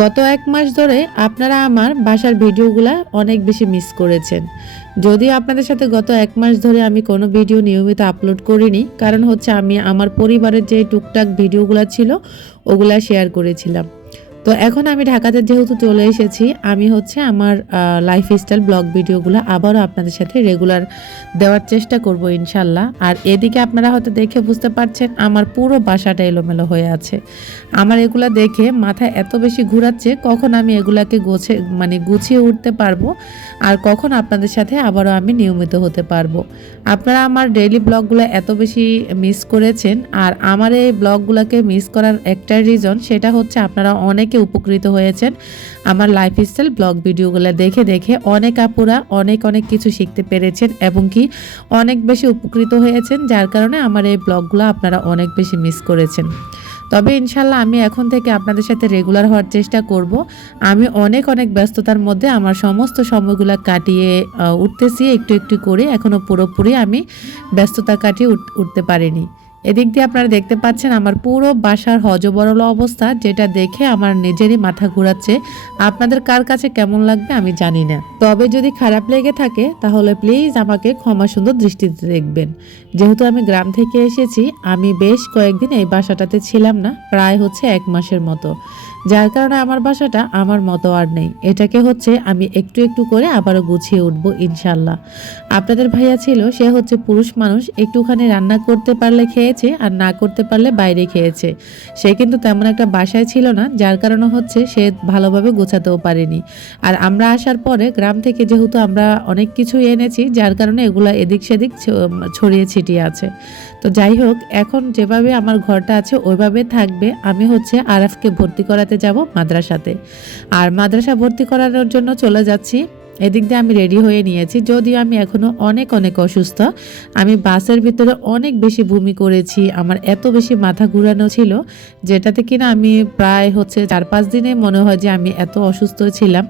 গত এক মাস ধরে আপনারা আমার বাসার ভিডিওগুলা অনেক বেশি মিস করেছেন। যদি আপনাদের সাথে গত এক মাস ধরে আমি কোনো ভিডিও নিয়মিত আপলোড করিনি, কারণ হচ্ছে আমি আমার পরিবারের যে টুকটাক ভিডিওগুলো ছিল, ওগুলা শেয়ার করেছিলাম। তো এখন আমি ঢাকাতে যেহেতু চলে এসেছি, আমি হচ্ছে আমার লাইফস্টাইল ব্লগ ভিডিওগুলো আবারও আপনাদের সাথে রেগুলার দেওয়ার চেষ্টা করব ইনশাল্লাহ। আর এদিকে আপনারা হয়তো দেখে বুঝতে পারছেন, আমার পুরো বাসাটা এলোমেলো হয়ে আছে। আমার এগুলা দেখে মাথায় এত বেশি ঘুরাচ্ছে, কখন আমি এগুলাকে গোছে মানে গুছিয়ে উঠতে পারব আর কখন আপনাদের সাথে আবারও আমি নিয়মিত হতে পারব। আপনারা আমার ডেইলি ব্লগগুলো এত বেশি মিস করেছেন, আর আমার এই ব্লগগুলোকে মিস করার একটা রিজন সেটা হচ্ছে আপনারা অনেকে উপকৃত হয়েছেন। আমার লাইফস্টাইল ব্লগ ভিডিওগুলো দেখে দেখে অনেক আপুরা অনেক অনেক কিছু শিখতে পেরেছেন এবং কি অনেক বেশি উপকৃত হয়েছেন, যার কারণে আমার এই ব্লগগুলো আপনারা অনেক বেশি মিস করেছেন। তবে ইনশাল্লাহ আমি এখন থেকে আপনাদের সাথে রেগুলার হওয়ার চেষ্টা করব। আমি অনেক অনেক ব্যস্ততার মধ্যে আমার সমস্ত সময়গুলো কাটিয়ে উঠতেছি, একটু একটু করে। এখনও পুরোপুরি আমি ব্যস্ততা কাটিয়ে উঠ- উঠতে পারিনি। এদিক দিয়ে আপনারা দেখতে পাচ্ছেন আমার পুরো বাসার হজবরল অবস্থা, যেটা দেখে আমার নিজেরই মাথা ঘোরাচ্ছে। আপনাদের কার কাছে কেমন লাগবে আমি জানি না। তবে যদি খারাপ লেগে থাকে, তাহলে প্লিজ আমাকে ক্ষমা সুন্দর দৃষ্টিতে দেখবেন। যেহেতু আমি গ্রাম থেকে এসেছি, আমি বেশ কয়েকদিন এই বাসাটাতে ছিলাম না, প্রায় হচ্ছে এক মাসের মতো। যার কারণে আমার বাসাটা আমার মতো আর নেই। এটাকে হচ্ছে আমি একটু একটু করে আবারও গুছিয়ে উঠবো ইনশাল্লাহ আপনাদের ভাইয়া ছিল, সে হচ্ছে পুরুষ মানুষ, একটুখানি রান্না করতে পারলে খেয়েছে আর না করতে পারলে বাইরে খেয়েছে। সে কিন্তু তেমন একটা বাসায় ছিল না, যার কারণে হচ্ছে সে ভালোভাবে গোছাতেও পারেনি। আর আমরা আসার পরে গ্রাম থেকে যেহেতু আমরা অনেক কিছু এনেছি, যার কারণে এগুলো এদিক সেদিক ছড়িয়ে ছিটিয়ে আছে। তো যাই হোক, এখন যেভাবে আমার ঘরটা আছে ওইভাবে থাকবে। আমি হচ্ছে আরাফকে ভর্তি করাতে যাব মাদ্রাসাতে। আর মাদ্রাসা ভর্তি করানোর জন্য চলে যাচ্ছি এদিক দিয়ে আমি রেডি হয়ে নিয়েছি। যদিও আমি এখনও অনেক অনেক অসুস্থ। আমি বাসের ভিতরে অনেক বেশি ভূমি করেছি। আমার এত বেশি মাথা ঘুরানো ছিল, যেটাতে কিনা আমি প্রায় হচ্ছে চার পাঁচ দিনে মনে হয় যে আমি এত অসুস্থ ছিলাম।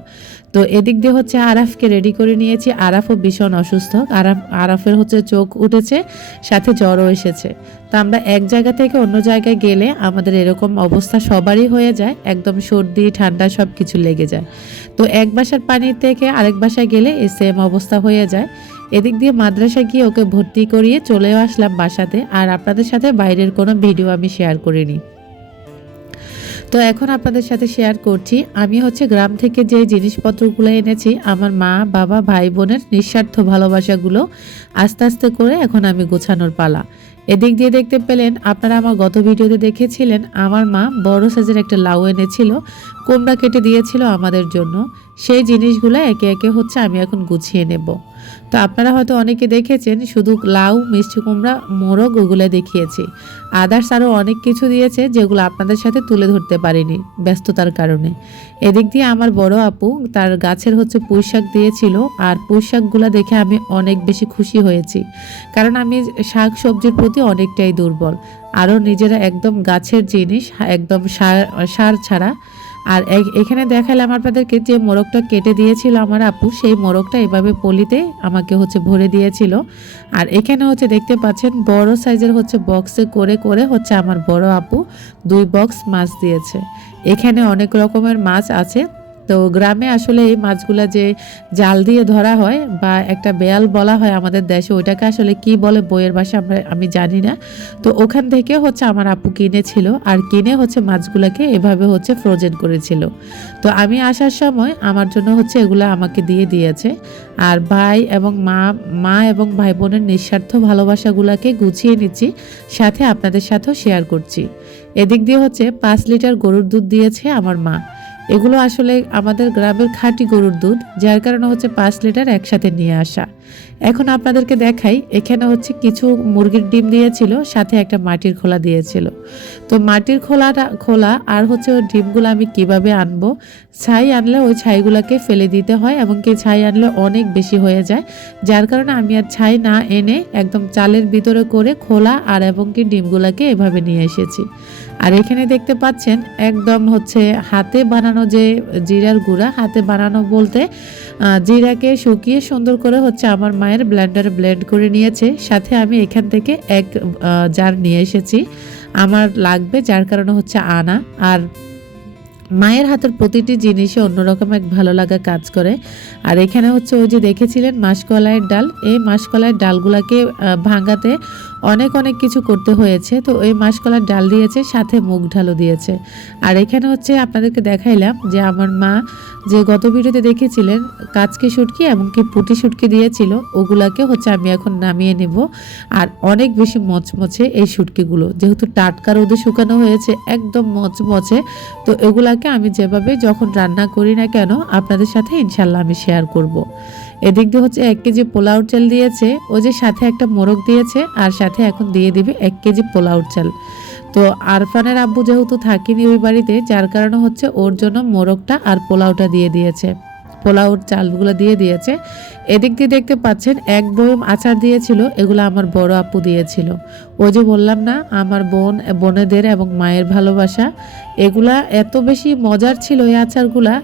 তো এদিক দিয়ে হচ্ছে আরাফকে রেডি করে নিয়েছি। আরাফও ভীষণ অসুস্থ। আরাফ, আরাফের হচ্ছে চোখ উঠেছে, সাথে জ্বরও এসেছে। তো আমরা এক জায়গা থেকে অন্য জায়গায় গেলে আমাদের এরকম অবস্থা সবারই হয়ে যায়। একদম সর্দি, ঠান্ডা সব কিছু লেগে যায়। তো এক বাসার পানির থেকে আরেক বাসায় গেলে এই সেম অবস্থা হয়ে যায়। এদিক দিয়ে মাদ্রাসা গিয়ে ওকে ভর্তি করিয়ে চলেও আসলাম বাসাতে। আর আপনাদের সাথে বাইরের কোনো ভিডিও আমি শেয়ার করিনি। তো এখন আপনাদের সাথে শেয়ার করছি। আমি হচ্ছে গ্রাম থেকে যে জিনিসপত্রগুলো এনেছি, আমার মা, বাবা, ভাই বোনের নিঃস্বার্থ ভালোবাসাগুলো আস্তে আস্তে করে এখন আমি গোছানোর পালা। এদিক দিয়ে দেখতে পেলেন আপনারা আমার গত ভিডিওতে দেখেছিলেন, আমার মা বড় সাইজের একটা লাউ এনেছিল, কুমড়া কেটে দিয়েছিল আমাদের জন্য। সেই জিনিসগুলো একে একে হচ্ছে আমি এখন গুছিয়ে নেব। তো আপনারা হয়তো অনেকে দেখেছেন, শুধু লাউ, মিষ্টি কুমড়া, মোরগ ওগুলো দেখিয়েছি। আদার্স আরও অনেক কিছু দিয়েছে যেগুলো আপনাদের সাথে তুলে ধরতে পারিনি ব্যস্ততার কারণে। এদিক দিয়ে আমার বড় আপু তার গাছের হচ্ছে পুঁই শাক দিয়েছিল, আর পুঁই শাকগুলো দেখে আমি অনেক বেশি খুশি হয়েছি। কারণ আমি শাক সবজির প্রতি অনেকটাই দুর্বল। আরও নিজেরা একদম গাছের জিনিস, একদম সার সার ছাড়া। আর এখানে দেখালাম আপনাদেরকে যে মোরগটা কেটে দিয়েছিল আমার আপু, সেই মোরগটা এভাবে পলিতে আমাকে হচ্ছে ভরে দিয়েছিল। আর এখানে হচ্ছে দেখতে পাচ্ছেন, বড় সাইজের হচ্ছে বক্সে করে করে হচ্ছে আমার বড় আপু দুই বক্স মাছ দিয়েছে। এখানে অনেক রকমের মাছ আছে। তো গ্রামে আসলে এই মাছগুলা যে জাল দিয়ে ধরা হয় বা একটা বেয়াল বলা হয় আমাদের দেশে, ওইটাকে আসলে কি বলে বইয়ের ভাষা আমরা, আমি জানি না। তো ওখান থেকে হচ্ছে আমার আপু কিনেছিল আর কিনে হচ্ছে মাছগুলোকে এভাবে হচ্ছে ফ্রোজেন করেছিল। তো আমি আসার সময় আমার জন্য হচ্ছে এগুলো আমাকে দিয়ে দিয়েছে। আর ভাই এবং মা মা এবং ভাই বোনের নিঃস্বার্থ ভালোবাসাগুলোকে গুছিয়ে নিচ্ছি, সাথে আপনাদের সাথেও শেয়ার করছি। এদিক দিয়ে হচ্ছে পাঁচ লিটার গরুর দুধ দিয়েছে আমার মা। এগুলো আসলে আমাদের গ্রামের খাঁটি গরুর দুধ, যার কারণে হচ্ছে পাঁচ লিটার একসাথে নিয়ে আসা। এখন আপনাদেরকে দেখাই, এখানে হচ্ছে কিছু মুরগির ডিম দিয়েছিল, সাথে একটা মাটির খোলা দিয়েছিল। তো মাটির খোলাটা, খোলা আর হচ্ছে ওই ডিমগুলো আমি কীভাবে আনব? ছাই আনলে ওই ছাইগুলোকে ফেলে দিতে হয় এবং কি ছাই আনলে অনেক বেশি হয়ে যায়। যার কারণে আমি আর ছাই না এনে একদম চালের ভিতরে করে খোলা আর এবং কি ডিমগুলোকে এভাবে নিয়ে এসেছি। আর এখানে দেখতে পাচ্ছেন একদম হচ্ছে হাতে বানানো যে জিরার গুঁড়া, হাতে বানানো বলতে জিরাকে শুকিয়ে সুন্দর করে হচ্ছে আমার মায়ের ব্লেন্ডারে ব্লেন্ড করে নিয়েছে। সাথে আমি এখান থেকে এক জার নিয়ে এসেছি। আমার লাগবে যার কারণে হচ্ছে আনা। আর মায়ের হাতের প্রতিটি জিনিসে অন্যরকম এক ভালো লাগা কাজ করে। আর এখানে হচ্ছে ওই যে দেখেছিলেন মাসকলাইয়ের ডাল? এই মাসকলাইয়ের ডালগুলাকে ভাঙাতে অনেক অনেক কিছু করতে হয়েছে। তো ওই মাসকলার ডাল দিয়েছে, সাথে মুগ ঢালও দিয়েছে। আর এখানে হচ্ছে আপনাদেরকে দেখাইলাম যে আমার মা যে গত ভিডিওতে দেখেছিলেন কাচকি শুটকি এমনকি পুটি শুটকি দিয়েছিল, ওগুলাকে হচ্ছে আমি এখন নামিয়ে নেব। আর অনেক বেশি মচমচে এই শুটকিগুলো, যেহেতু টাটকা রোদে শুকানো হয়েছে, একদম মচমচে, তো এগুলাকে আমি যেভাবে যখন রান্না করি না কেন, আপনাদের সাথে ইনশাল্লাহ আমি শেয়ার করব। এদিক দিয়ে হচ্ছে এক কেজি পোলাও চাল দিয়েছে ও যে সাথে একটা মোরগ দিয়েছে, আর সাথে এখন দিয়ে দিবে এক কেজি পোলাও চাল। তো আরফানের আব্বু যেহেতু থাকিনি ওই বাড়িতে, যার কারণে হচ্ছে ওর জন্য মোরগটা আর পোলাওটা দিয়ে দিয়েছে। পোলাওর চালগুলো দিয়ে দিয়েছে। এদিক দিয়ে দেখতে পাচ্ছেন এক বয়ম আচার দিয়েছিল, এগুলো আমার বড় আপু দিয়েছিল। ও যে বললাম না, আমার বোন, বোনেদের এবং মায়ের ভালোবাসা, এগুলা এত বেশি মজার ছিল এই আচারগুলা।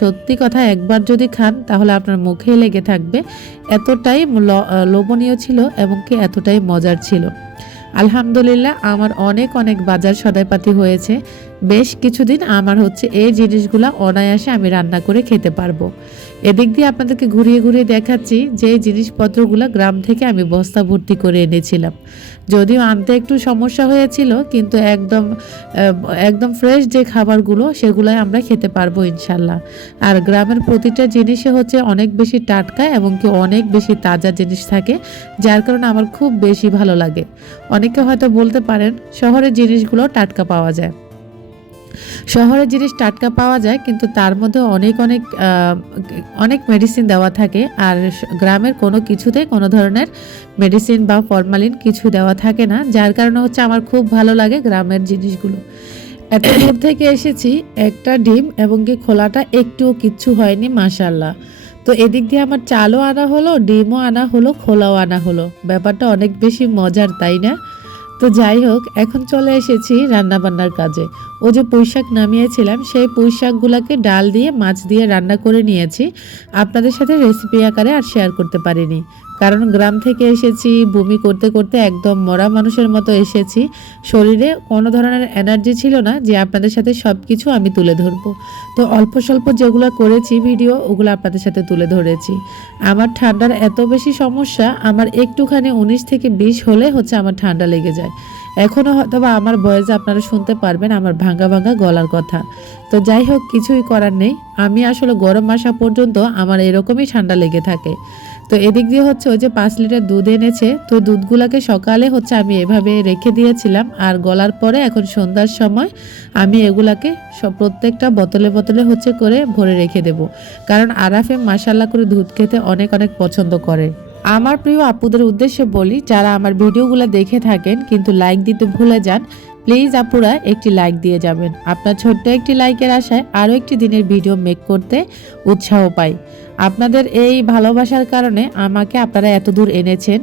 সত্যি কথা, একবার যদি খান, তাহলে আপনার মুখে লেগে থাকবে। এতটাই লোভনীয় ছিল এবং কি এতটাই মজার ছিল। আলহামদুলিল্লাহ, আমার অনেক অনেক বাজার সদাইপাতি হয়েছে। বেশ কিছুদিন আমার হচ্ছে এই জিনিসগুলো অনায়াসে আমি রান্না করে খেতে পারব। এদিক দিয়ে আপনাদেরকে ঘুরিয়ে ঘুরিয়ে দেখাচ্ছি যে জিনিসপত্রগুলো গ্রাম থেকে আমি বস্তা ভর্তি করে এনেছিলাম। যদিও আনতে একটু সমস্যা হয়েছিল, কিন্তু একদম একদম ফ্রেশ যে খাবারগুলো সেগুলোই আমরা খেতে পারব ইনশাল্লাহ। আর গ্রামের প্রতিটা জিনিসে হচ্ছে অনেক বেশি টাটকা এবং কি অনেক বেশি তাজা জিনিস থাকে, যার কারণে আমার খুব বেশি ভালো লাগে। অনেকে হয়তো বলতে পারেন, শহরের জিনিসগুলো টাটকা পাওয়া যায়। শহরের জিনিস টাটকা পাওয়া যায়, কিন্তু তার মধ্যে অনেক অনেক অনেক মেডিসিন দেওয়া থাকে। আর গ্রামের কোনো কিছুতে কোনো ধরনের মেডিসিন বা ফরমালিন কিছু দেওয়া থাকে না। যার কারণে হচ্ছে আমার খুব ভালো লাগে গ্রামের জিনিসগুলো। এত দূর থেকে এসেছি, একটা ডিম এবং কি খোলাটা একটুও কিচ্ছু হয়নি মাশাল্লাহ তো এদিক দিয়ে আমার চালও আনা হলো, ডিমও আনা হলো, খোলাও আনা হলো। ব্যাপারটা অনেক বেশি মজার, তাই না? তো যাই হোক, এখন চলে এসেছি রান্নাবান্নার কাজে। ও যে পুঁইশাক নামিয়েছিলাম, সেই পুঁইশাকগুলোকে ডাল দিয়ে, মাছ দিয়ে রান্না করে নিয়েছি। আপনাদের সাথে রেসিপি আকারে আর শেয়ার করতে পারিনি। কারণ গ্রাম থেকে এসেছি, বমি করতে করতে একদম মরা মানুষের মতো এসেছি। শরীরে কোনো ধরনের এনার্জি ছিল না যে আপনাদের সাথে সব কিছু আমি তুলে ধরবো। তো অল্প স্বল্প যেগুলো করেছি ভিডিও, ওগুলো আপনাদের সাথে তুলে ধরেছি। আমার ঠান্ডার এত বেশি সমস্যা, আমার একটুখানি উনিশ থেকে বিশ হলে হচ্ছে আমার ঠান্ডা লেগে যায়। এখনও হয়তো বা আমার বয়সে আপনারা শুনতে পারবেন, আমার ভাঙা ভাঙা গলার কথা। তো যাই হোক, কিছুই করার নেই। আমি আসলে গরম আসা পর্যন্ত আমার এরকমই ঠান্ডা লেগে থাকে। তো এদিক দিয়ে হচ্ছে ওই যে পাঁচ লিটার দুধ এনেছে, তো দুধগুলাকে সকালে হচ্ছে আমি এভাবে রেখে দিয়েছিলাম, আর গলার পরে এখন সন্ধ্যার সময় আমি এগুলাকে সব প্রত্যেকটা বোতলে বোতলে হচ্ছে করে ভরে রেখে দেব। কারণ আরাফে মাসাল্লা করে দুধ খেতে অনেক অনেক পছন্দ করে। আমার প্রিয় আপুদের উদ্দেশ্যে বলি, যারা আমার ভিডিওগুলো দেখে থাকেন কিন্তু লাইক দিতে ভুলে যান প্লিজ আপুরা একটি লাইক দিয়ে যাবেন। আপনার ছোট্ট একটি লাইকের আশায় আরও একটি দিনের ভিডিও মেক করতে উৎসাহ পাই। আপনাদের এই ভালোবাসার কারণে আমাকে আপনারা এত দূর এনেছেন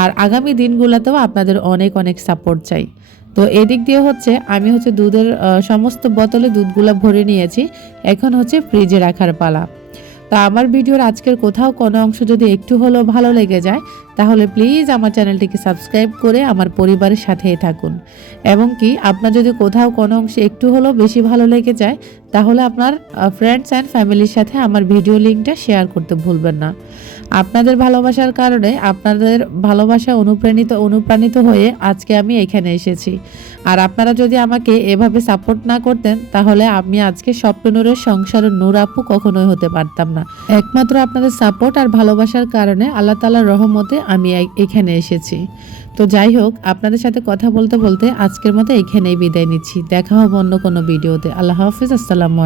আর আগামী দিনগুলোতেও আপনাদের অনেক অনেক সাপোর্ট চাই। তো এদিক দিয়ে হচ্ছে আমি হচ্ছে দুধের সমস্ত বোতলে দুধগুলো ভরে নিয়েছি। এখন হচ্ছে ফ্রিজে রাখার পালা। তো আমার ভিডিওর আজকের কোথাও কোনো অংশ যদি একটু হলেও ভালো লেগে যায়, তাহলে প্লিজ আমার চ্যানেলটিকে সাবস্ক্রাইব করে আমার পরিবারের সাথেই থাকুন। এবং কি, আপনার যদি কোথাও কোনো অংশে একটু হলেও বেশি ভালো লেগে যায়, তাহলে আপনার ফ্রেন্ডস অ্যান্ড ফ্যামিলির সাথে আমার ভিডিও লিঙ্কটা শেয়ার করতে ভুলবেন না। আপনাদের ভালোবাসার কারণে আপনাদের ভালোবাসা অনুপ্রাণিত অনুপ্রাণিত হয়ে আজকে আমি এখানে এসেছি। আর আপনারা যদি আমাকে এভাবে সাপোর্ট না করতেন, তাহলে আমি আজকে স্বপ্ননূরের সংসারের নূর আপু কখনোই হতে পারতাম না। একমাত্র আপনাদের সাপোর্ট আর ভালোবাসার কারণে আল্লাহ তালার রহমতে আমি এখানে এসেছি। তো যাই হোক, আপনাদের সাথে কথা বলতে বলতে আজকের মতো এখানেই বিদায় নিচ্ছি। দেখা হবে অন্য কোনো ভিডিওতে। আল্লাহ হাফিজ, আসসালামু।